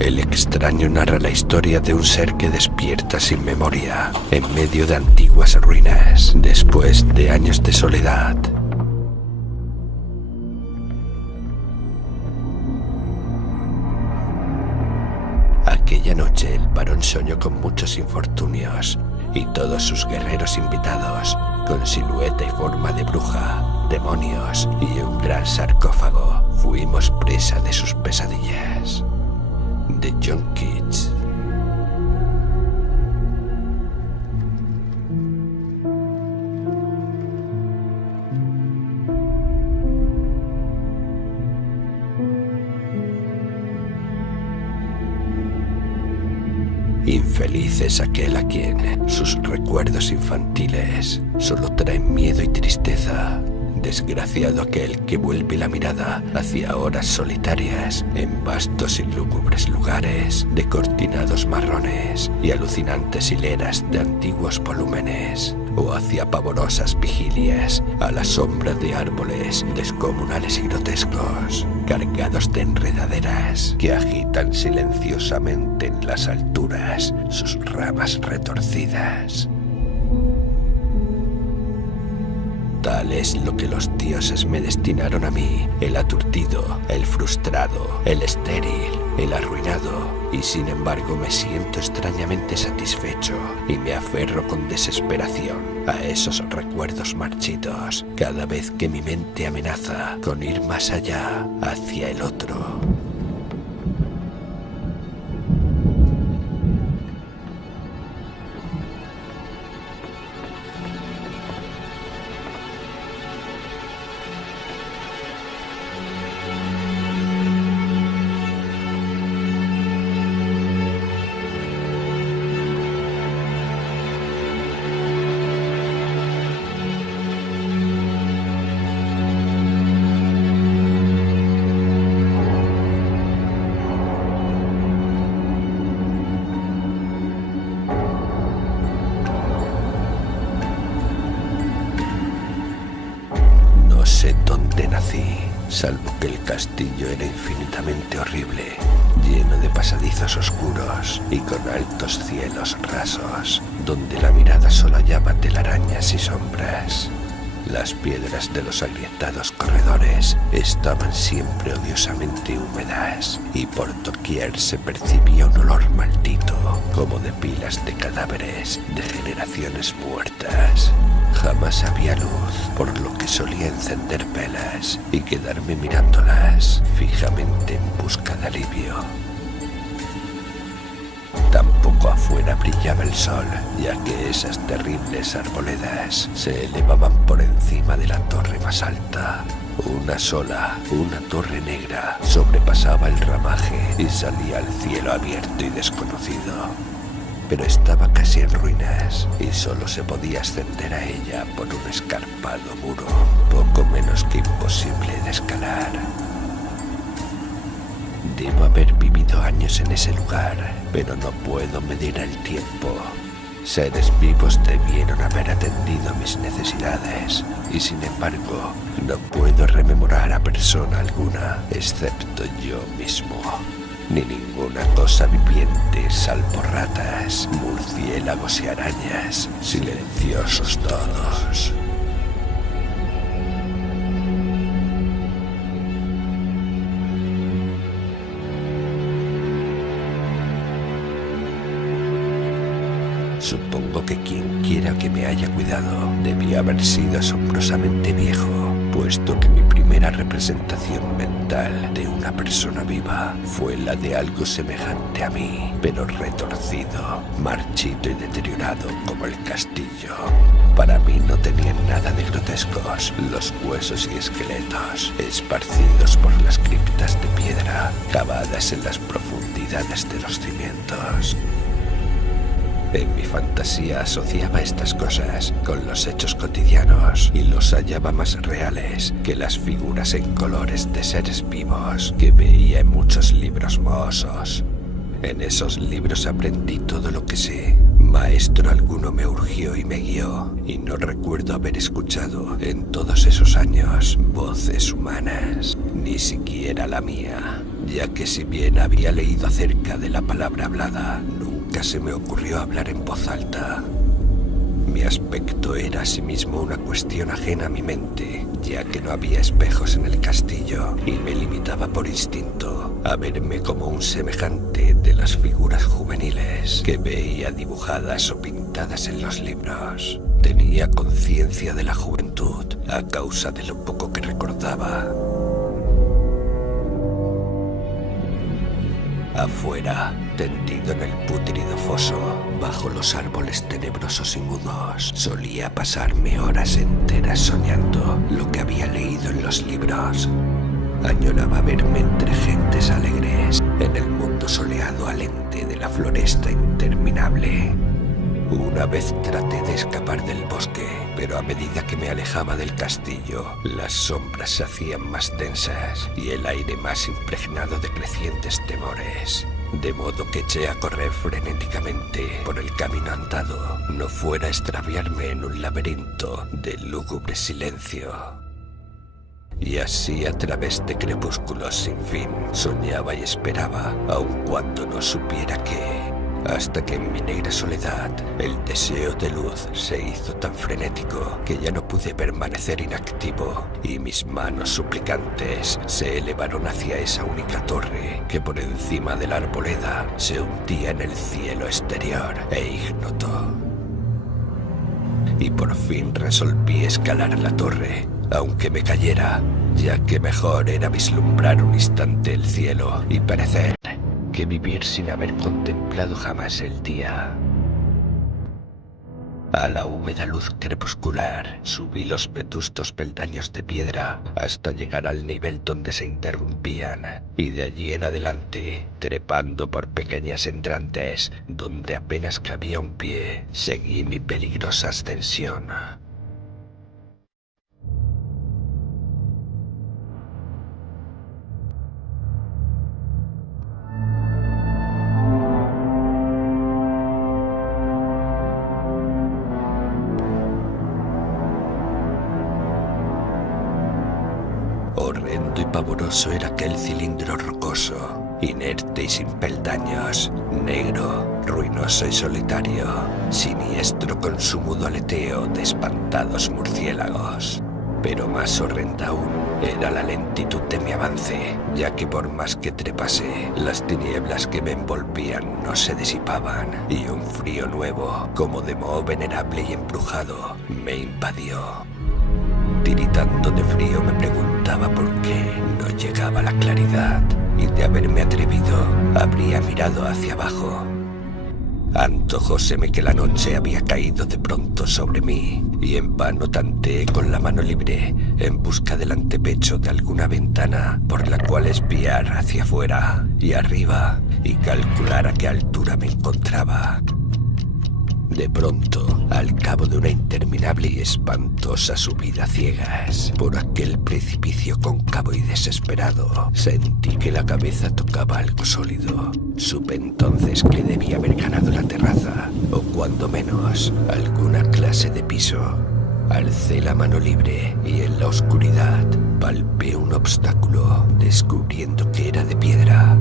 El extraño narra la historia de un ser que despierta sin memoria en medio de antiguas ruinas después de años de soledad. Aquella noche el varón soñó con muchos infortunios y todos sus guerreros invitados, con silueta y forma de bruja, demonios y un gran sarcófago, fuimos presa de sus pesadillas. De John Keats. Infeliz es aquel a quien sus recuerdos infantiles solo traen miedo y tristeza. Desgraciado aquel que vuelve la mirada hacia horas solitarias en vastos y lúgubres lugares de cortinados marrones y alucinantes hileras de antiguos volúmenes, o hacia pavorosas vigilias a la sombra de árboles descomunales y grotescos, cargados de enredaderas que agitan silenciosamente en las alturas sus ramas retorcidas. Tal es lo que los dioses me destinaron a mí, el aturdido, el frustrado, el estéril, el arruinado, y sin embargo me siento extrañamente satisfecho y me aferro con desesperación a esos recuerdos marchitos cada vez que mi mente amenaza con ir más allá, hacia el otro. No sé dónde nací, salvo que el castillo era infinitamente horrible, lleno de pasadizos oscuros y con altos cielos rasos, donde la mirada solo hallaba telarañas y sombras. Las piedras de los agrietados corredores estaban siempre odiosamente húmedas y por doquier se percibía un olor maldito, como de pilas de cadáveres de generaciones muertas. Jamás había luz, por lo que solía encender velas y quedarme mirándolas fijamente en busca de alivio. Tampoco afuera brillaba el sol, ya que esas terribles arboledas se elevaban por encima de la torre más alta. Una sola, una torre negra, sobrepasaba el ramaje y salía al cielo abierto y desconocido. Pero estaba casi en ruinas y solo se podía ascender a ella por un escarpado muro, poco menos que imposible de escalar. Debo haber vivido años en ese lugar, pero no puedo medir el tiempo. Seres vivos debieron haber atendido mis necesidades y sin embargo no puedo rememorar a persona alguna, excepto yo mismo. Ni ninguna cosa viviente salvo ratas, murciélagos y arañas, silenciosos todos. Supongo que quien quiera que me haya cuidado debió haber sido asombrosamente viejo, puesto que mi primera representación mental de una persona viva fue la de algo semejante a mí, pero retorcido, marchito y deteriorado como el castillo. Para mí no tenían nada de grotescos los huesos y esqueletos esparcidos por las criptas de piedra cavadas en las profundidades de los cimientos. En mi fantasía asociaba estas cosas con los hechos cotidianos y los hallaba más reales que las figuras en colores de seres vivos que veía en muchos libros mohosos. En esos libros aprendí todo lo que sé. Maestro alguno me urgió y me guió, y no recuerdo haber escuchado en todos esos años voces humanas, ni siquiera la mía, ya que si bien había leído acerca de la palabra hablada, nunca se me ocurrió hablar en voz alta. Mi aspecto era asimismo una cuestión ajena a mi mente, ya que no había espejos en el castillo y me limitaba por instinto a verme como un semejante de las figuras juveniles que veía dibujadas o pintadas en los libros. Tenía conciencia de la juventud a causa de lo poco que recordaba. Afuera, tendido en el pútrido foso, bajo los árboles tenebrosos y mudos, solía pasarme horas enteras soñando lo que había leído en los libros. Añoraba verme entre gentes alegres, en el mundo soleado alente de la floresta interminable. Una vez traté de escapar del bosque, pero a medida que me alejaba del castillo, las sombras se hacían más densas y el aire más impregnado de crecientes temores. De modo que eché a correr frenéticamente por el camino andado, no fuera a extraviarme en un laberinto de lúgubre silencio. Y así a través de crepúsculos sin fin, soñaba y esperaba, aun cuando no supiera qué. Hasta que en mi negra soledad el deseo de luz se hizo tan frenético que ya no pude permanecer inactivo y mis manos suplicantes se elevaron hacia esa única torre que por encima de la arboleda se hundía en el cielo exterior e ignoto. Y por fin resolví escalar la torre, aunque me cayera, ya que mejor era vislumbrar un instante el cielo y perecer que vivir sin haber contemplado jamás el día. A la húmeda luz crepuscular subí los vetustos peldaños de piedra hasta llegar al nivel donde se interrumpían, y de allí en adelante, trepando por pequeñas entrantes donde apenas cabía un pie, seguí mi peligrosa ascensión. Horrendo y pavoroso era aquel cilindro rocoso, inerte y sin peldaños, negro, ruinoso y solitario, siniestro con su mudo aleteo de espantados murciélagos. Pero más horrenda aún era la lentitud de mi avance, ya que por más que trepase, las tinieblas que me envolvían no se disipaban, y un frío nuevo, como de moho venerable y embrujado, me invadió. Tiritando de frío me preguntaba por qué no llegaba la claridad, y de haberme atrevido, habría mirado hacia abajo. Antojóseme que la noche había caído de pronto sobre mí, y en vano tanteé con la mano libre en busca del antepecho de alguna ventana por la cual espiar hacia afuera y arriba y calcular a qué altura me encontraba. De pronto, al cabo de una interminable y espantosa subida a ciegas por aquel precipicio cóncavo y desesperado, sentí que la cabeza tocaba algo sólido. Supe entonces que debía haber ganado la terraza, o cuando menos, alguna clase de piso. Alcé la mano libre y en la oscuridad palpé un obstáculo, descubriendo que era de piedra.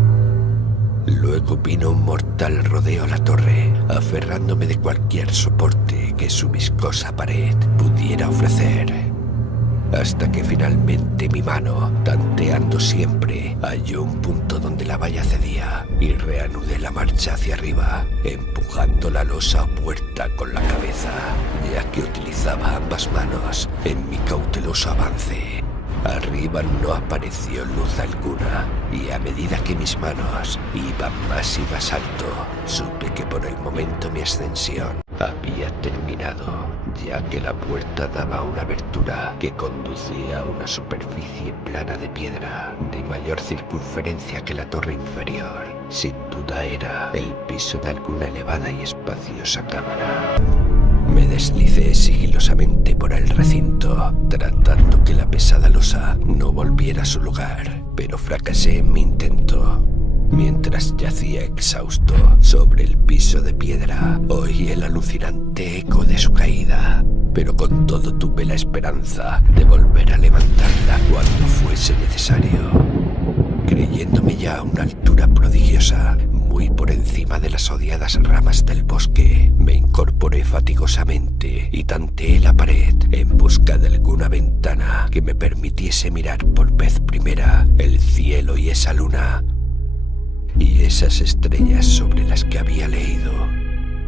Luego vino un mortal rodeo a la torre, aferrándome de cualquier soporte que su viscosa pared pudiera ofrecer. Hasta que finalmente mi mano, tanteando siempre, halló un punto donde la valla cedía y reanudé la marcha hacia arriba, empujando la losa o puerta con la cabeza, ya que utilizaba ambas manos en mi cauteloso avance. Arriba no apareció luz alguna, y a medida que mis manos iban más y más alto, supe que por el momento mi ascensión había terminado, ya que la puerta daba a una abertura que conducía a una superficie plana de piedra de mayor circunferencia que la torre inferior. Sin duda era el piso de alguna elevada y espaciosa cámara. Me deslicé sigilosamente por el recinto, tratando que la pesada losa no volviera a su lugar, pero fracasé en mi intento. Mientras yacía exhausto sobre el piso de piedra, oí el alucinante eco de su caída, pero con todo tuve la esperanza de volver a levantarla cuando fuese necesario. Creyéndome ya a una altura prodigiosa, muy por encima de las odiadas ramas del bosque, me incorporé fatigosamente y tanteé la pared en busca de alguna ventana que me permitiese mirar por vez primera el cielo y esa luna y esas estrellas sobre las que había leído.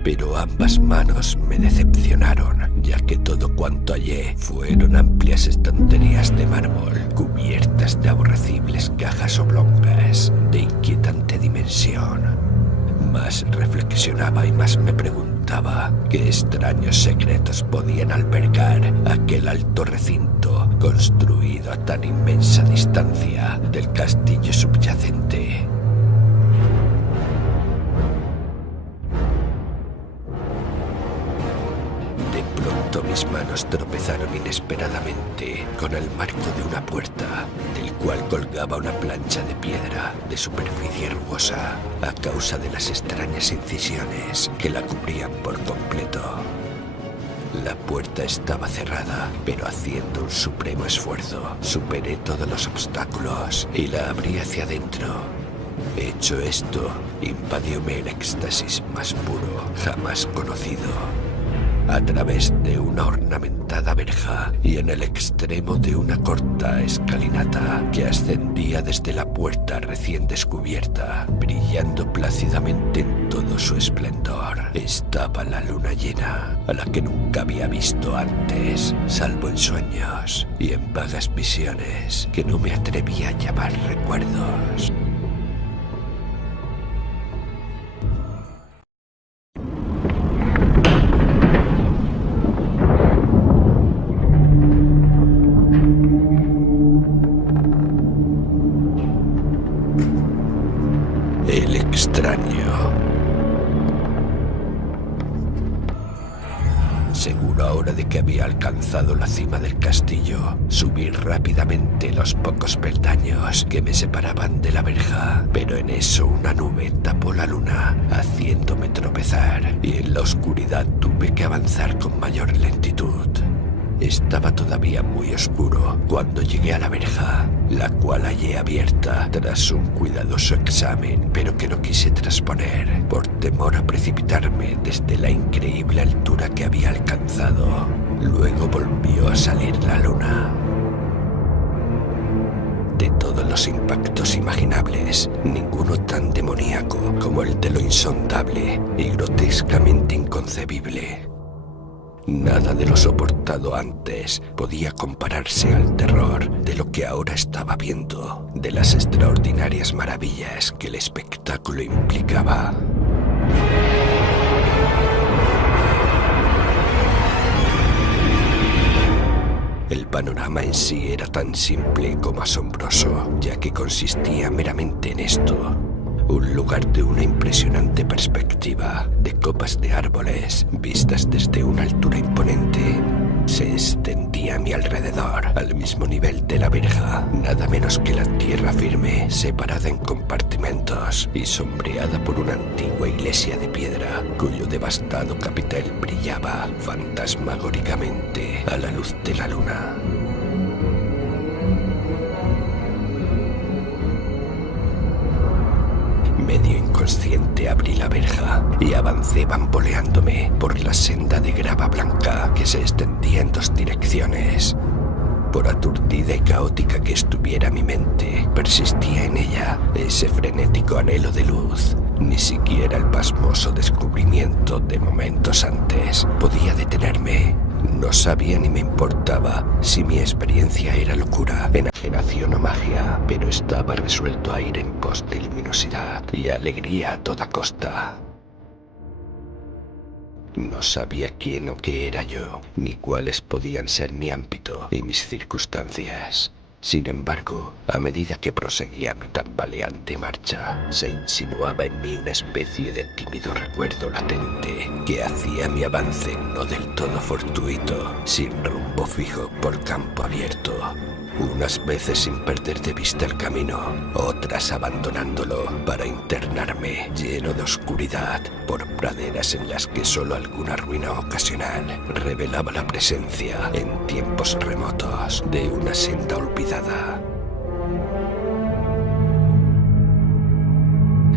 Pero ambas manos me decepcionaron, ya que todo cuanto hallé fueron amplias estanterías de mármol cubiertas de aborrecibles cajas oblongas de inquietante dimensión. Más reflexionaba y más me preguntaba qué extraños secretos podían albergar aquel alto recinto construido a tan inmensa distancia del castillo subyacente. Mis manos tropezaron inesperadamente con el marco de una puerta, del cual colgaba una plancha de piedra de superficie rugosa a causa de las extrañas incisiones que la cubrían por completo. La puerta estaba cerrada, pero haciendo un supremo esfuerzo, superé todos los obstáculos y la abrí hacia adentro. Hecho esto, invadióme el éxtasis más puro jamás conocido. A través de una ornamentada verja y en el extremo de una corta escalinata que ascendía desde la puerta recién descubierta, brillando plácidamente en todo su esplendor, estaba la luna llena, a la que nunca había visto antes, salvo en sueños y en vagas visiones que no me atrevía a llamar recuerdos. El extraño. Seguro ahora de que había alcanzado la cima del castillo, subí rápidamente los pocos peldaños que me separaban de la verja, pero en eso una nube tapó la luna, haciéndome tropezar, y en la oscuridad tuve que avanzar con mayor lentitud. Estaba todavía muy oscuro cuando llegué a la verja, la cual hallé abierta tras un cuidadoso examen, pero que no quise trasponer por temor a precipitarme desde la increíble altura que había alcanzado. Luego volvió a salir la luna. De todos los impactos imaginables, ninguno tan demoníaco como el de lo insondable y grotescamente inconcebible. Nada de lo soportado antes podía compararse al terror de lo que ahora estaba viendo, de las extraordinarias maravillas que el espectáculo implicaba. El panorama en sí era tan simple como asombroso, ya que consistía meramente en esto: un lugar de una impresionante perspectiva, de copas de árboles vistas desde una altura imponente. Se extendía a mi alrededor, al mismo nivel de la verja, nada menos que la tierra firme, separada en compartimentos y sombreada por una antigua iglesia de piedra, cuyo devastado capitel brillaba fantasmagóricamente a la luz de la luna. Medio inconsciente abrí la verja y avancé bamboleándome por la senda de grava blanca que se extendía en dos direcciones. Por aturdida y caótica que estuviera mi mente, persistía en ella ese frenético anhelo de luz. Ni siquiera el pasmoso descubrimiento de momentos antes podía detenerme. No sabía ni me importaba si mi experiencia era locura, enajenación o magia, pero estaba resuelto a ir en pos de luminosidad y alegría a toda costa. No sabía quién o qué era yo, ni cuáles podían ser mi ámbito y mis circunstancias. Sin embargo, a medida que proseguía mi tambaleante marcha, se insinuaba en mí una especie de tímido recuerdo latente que hacía mi avance no del todo fortuito, sin rumbo fijo por campo abierto. unas veces sin perder de vista el camino, otras abandonándolo para internarme lleno de oscuridad por praderas en las que solo alguna ruina ocasional revelaba la presencia en tiempos remotos de una senda olvidada.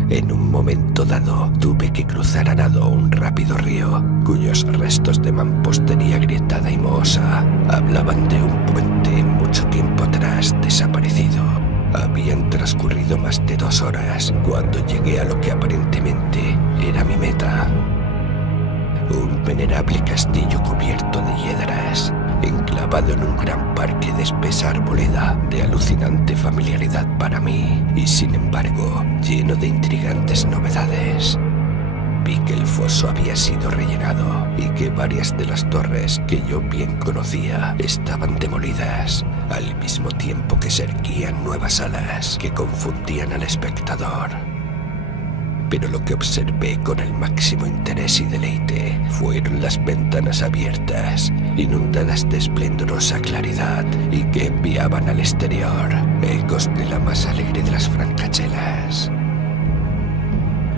En un momento dado, tuve que cruzar a nado un rápido río, cuyos restos de mampostería agrietada y mohosa hablaban de un puente mucho tiempo atrás desaparecido. Habían transcurrido más de 2 horas cuando llegué a lo que aparentemente era mi meta. Un venerable castillo cubierto de hiedras, enclavado en un gran parque de espesa arboleda de alucinante familiaridad para mí y sin embargo lleno de intrigantes novedades. Vi que el foso había sido rellenado y que varias de las torres que yo bien conocía estaban demolidas, al mismo tiempo que se erguían nuevas alas que confundían al espectador. Pero lo que observé con el máximo interés y deleite fueron las ventanas abiertas, inundadas de esplendorosa claridad y que enviaban al exterior ecos de la más alegre de las francachelas.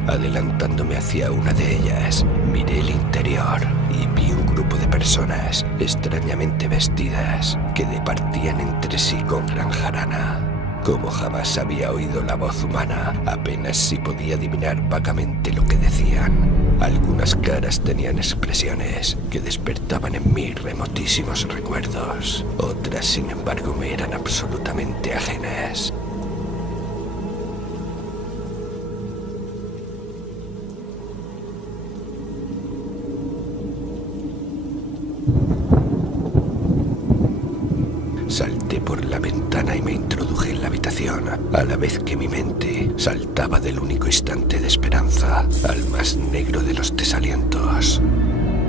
Adelantándome hacia una de ellas, miré el interior y vi un grupo de personas extrañamente vestidas que departían entre sí con gran jarana. Como jamás había oído la voz humana, apenas si podía adivinar vagamente lo que decían. Algunas caras tenían expresiones que despertaban en mí remotísimos recuerdos. Otras, sin embargo, me eran absolutamente ajenas. Salté por la ventana y me introduje en la habitación, a la vez que mi mente saltaba del único instante de esperanza al más negro de los desalientos.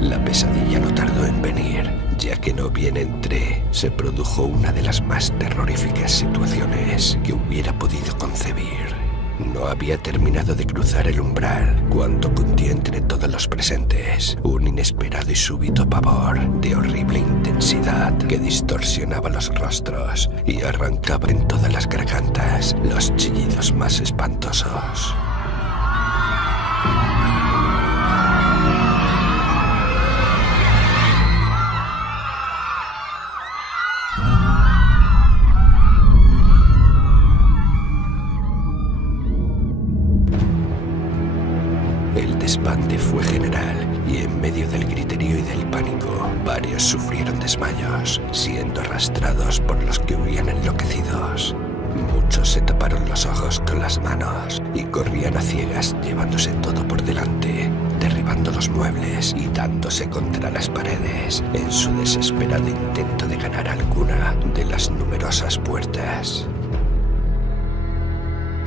La pesadilla no tardó en venir, ya que no bien entré, se produjo una de las más terroríficas situaciones que hubiera podido concebir. No había terminado de cruzar el umbral cuando cundió entre todos los presentes un inesperado y súbito pavor de horrible intensidad que distorsionaba los rostros y arrancaba en todas las gargantas los chillidos más espantosos. El despante fue general y en medio del griterío y del pánico, varios sufrieron desmayos, siendo arrastrados por los que huían enloquecidos. Muchos se taparon los ojos con las manos y corrían a ciegas llevándose todo por delante, derribando los muebles y dándose contra las paredes en su desesperado intento de ganar alguna de las numerosas puertas.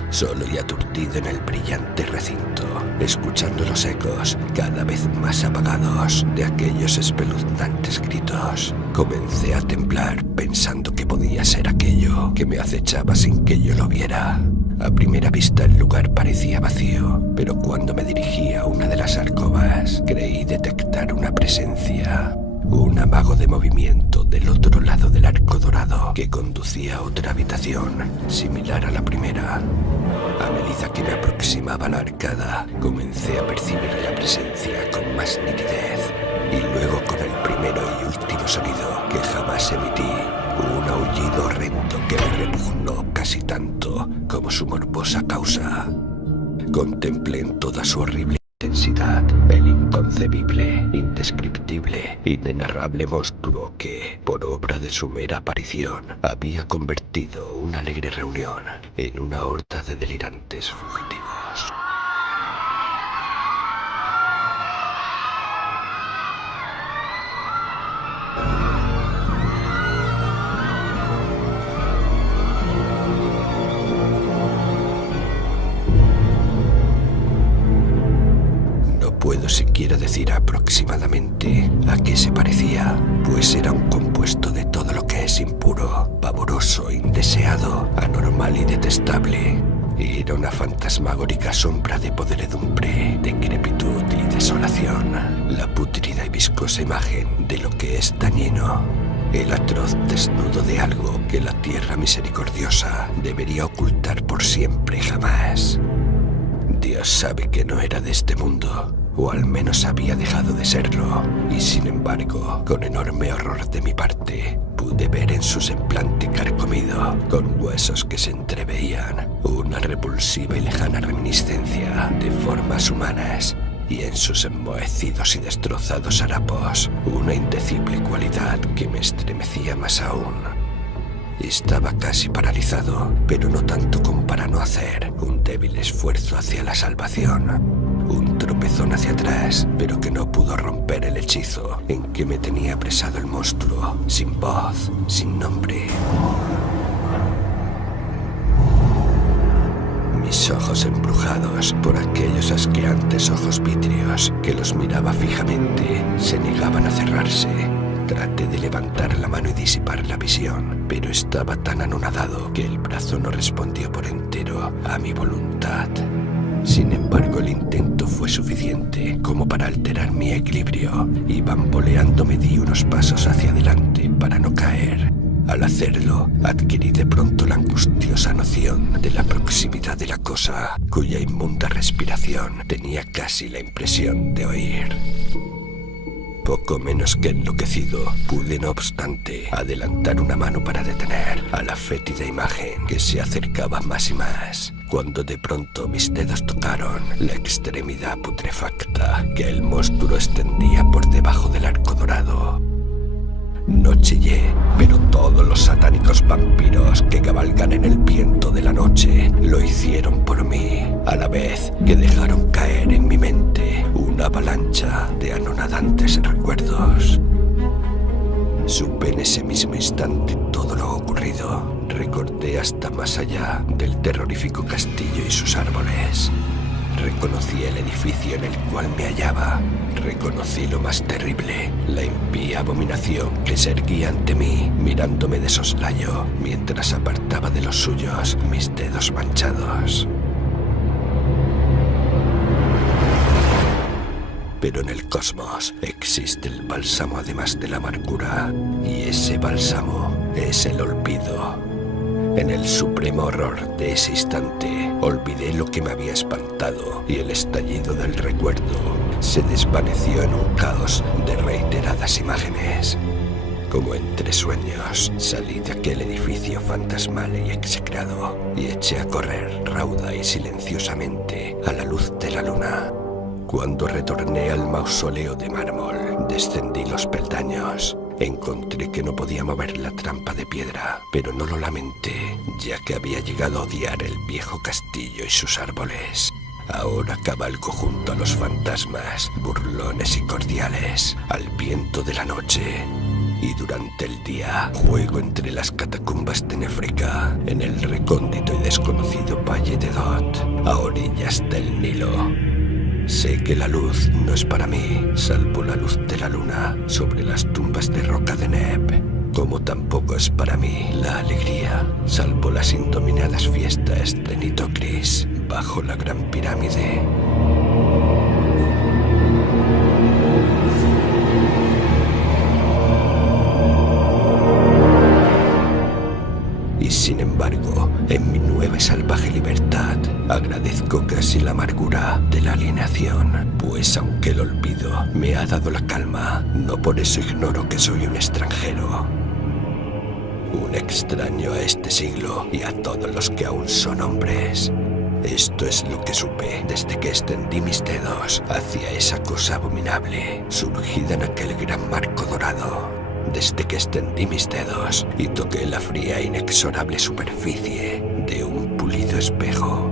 Solo y aturdido en el brillante recinto, escuchando los ecos cada vez más apagados de aquellos espeluznantes gritos, comencé a temblar pensando que podía ser aquello que me acechaba sin que yo lo viera. A primera vista el lugar parecía vacío, pero cuando me dirigí a una de las alcobas, creí detectar una presencia. Un amago de movimiento del otro lado del arco dorado que conducía a otra habitación, similar a la primera. A medida que me aproximaba a la arcada, comencé a percibir la presencia con más nitidez, y luego con el primero y último sonido que jamás emití, un aullido horrendo que me repugnó casi tanto como su morbosa causa. Contemplé en toda su horrible intensidad el inconcebible, indescriptible, inenarrable monstruo que, por obra de su mera aparición, había convertido una alegre reunión en una horda de delirantes fugitivos. Puedo siquiera decir aproximadamente a qué se parecía, pues era un compuesto de todo lo que es impuro, pavoroso, indeseado, anormal y detestable. Era una fantasmagórica sombra de podredumbre, decrepitud y desolación, la pútrida y viscosa imagen de lo que es dañino. el atroz desnudo de algo que la tierra misericordiosa debería ocultar por siempre y jamás. Dios sabe que no era de este mundo, o al menos había dejado de serlo, y sin embargo, con enorme horror de mi parte, pude ver en su semblante carcomido, con huesos que se entreveían, una repulsiva y lejana reminiscencia de formas humanas, y en sus enmohecidos y destrozados harapos, una indecible cualidad que me estremecía más aún. Estaba casi paralizado, pero no tanto como para no hacer un débil esfuerzo hacia la salvación. Un tropezón hacia atrás, pero que no pudo romper el hechizo en que me tenía apresado el monstruo, sin voz, sin nombre. Mis ojos embrujados por aquellos asqueantes ojos vítreos que los miraba fijamente se negaban a cerrarse. Traté de levantar la mano y disipar la visión, pero estaba tan anonadado que el brazo no respondió por entero a mi voluntad. Sin embargo, el intento fue suficiente como para alterar mi equilibrio y bamboleando me di unos pasos hacia adelante para no caer. Al hacerlo, adquirí de pronto la angustiosa noción de la proximidad de la cosa, cuya inmunda respiración tenía casi la impresión de oír. Poco menos que enloquecido, pude no obstante adelantar una mano para detener a la fétida imagen que se acercaba más y más, cuando de pronto mis dedos tocaron la extremidad putrefacta que el monstruo extendía por debajo del arco dorado. No chillé, pero todos los satánicos vampiros que cabalgan en el viento de la noche lo hicieron por mí, a la vez que dejaron caer en mi mente una avalancha de anonadantes recuerdos. Supe en ese mismo instante todo lo ocurrido. Recordé hasta más allá del terrorífico castillo y sus árboles. Reconocí el edificio en el cual me hallaba. Reconocí lo más terrible, la impía abominación que se erguía ante mí, mirándome de soslayo, mientras apartaba de los suyos mis dedos manchados. Pero en el cosmos existe el bálsamo además de la amargura, y ese bálsamo es el olvido. En el supremo horror de ese instante, olvidé lo que me había espantado y el estallido del recuerdo se desvaneció en un caos de reiteradas imágenes. Como entre sueños, salí de aquel edificio fantasmal y execrado y eché a correr rauda y silenciosamente a la luz de la luna. Cuando retorné al mausoleo de mármol, descendí los peldaños. Encontré que no podía mover la trampa de piedra, pero no lo lamenté, ya que había llegado a odiar el viejo castillo y sus árboles. Ahora cabalgo junto a los fantasmas, burlones y cordiales, al viento de la noche. Y durante el día juego entre las catacumbas de Nefrica, en el recóndito y desconocido valle de Dot, a orillas del Nilo. Sé que la luz no es para mí, salvo la luz de la luna sobre las tumbas de roca de Neb, como tampoco es para mí la alegría, salvo las indominadas fiestas de Nitocris bajo la gran pirámide. Y sin embargo, en mi nueva y salvaje libertad, agradezco casi la amargura de la alienación, pues aunque el olvido me ha dado la calma, no por eso ignoro que soy un extranjero. Un extraño a este siglo y a todos los que aún son hombres. Esto es lo que supe desde que extendí mis dedos hacia esa cosa abominable, surgida en aquel gran marco dorado. Desde que extendí mis dedos y toqué la fría e inexorable superficie de un pulido espejo.